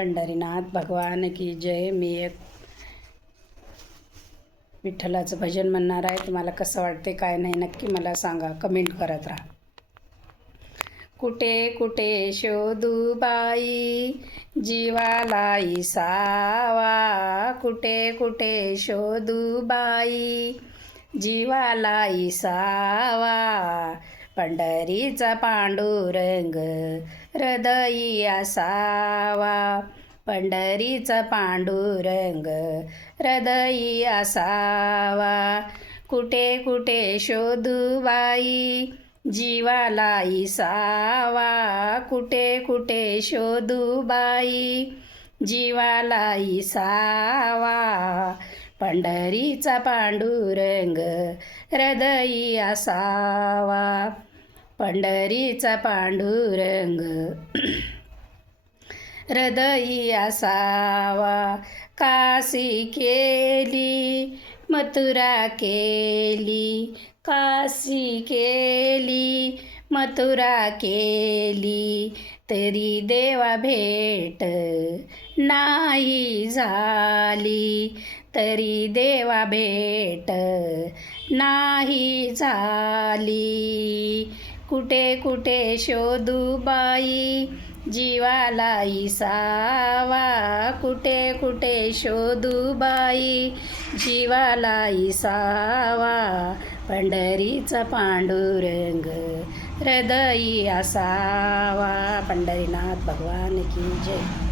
पंढरीनाथ भगवान की जय. मी एक विठ्ठलाचं भजन म्हणणार आहे. तुम्हाला कसं वाटते काय नाही नक्की मला सांगा, कमेंट करत राहा. कुठे कुठे शोधू बाई जीवाला इसावा, कुठे कुठे शोधू बाई जीवाला इसावा. पंढरीचा पांडुरंग हृदयी असावा, पंढरीचा पांडुरंग हृदयी असावा. कुठे कुठे शोधू बाई जीवाला इसावा, कुठे कुठे शोधू बाई जीवाला इसावा. पंढरीचा पांडुरंग हृदयी असावा, पंढरीचा पांडुरंग हृदयी असावा. काशी केली मथुरा केली, काशी केली मथुरा केली, तरी देवा भेट नाही झाली, तरी देवा भेट नाही झाली. कुठे कुठे शोधू बाई जीवाला इसावा, कुठे कुठे शोधू बाई जीवाला इसावा. पंढरीचा पांडुरंग हृदयी असावा. पंढरीनाथ भगवान की जय.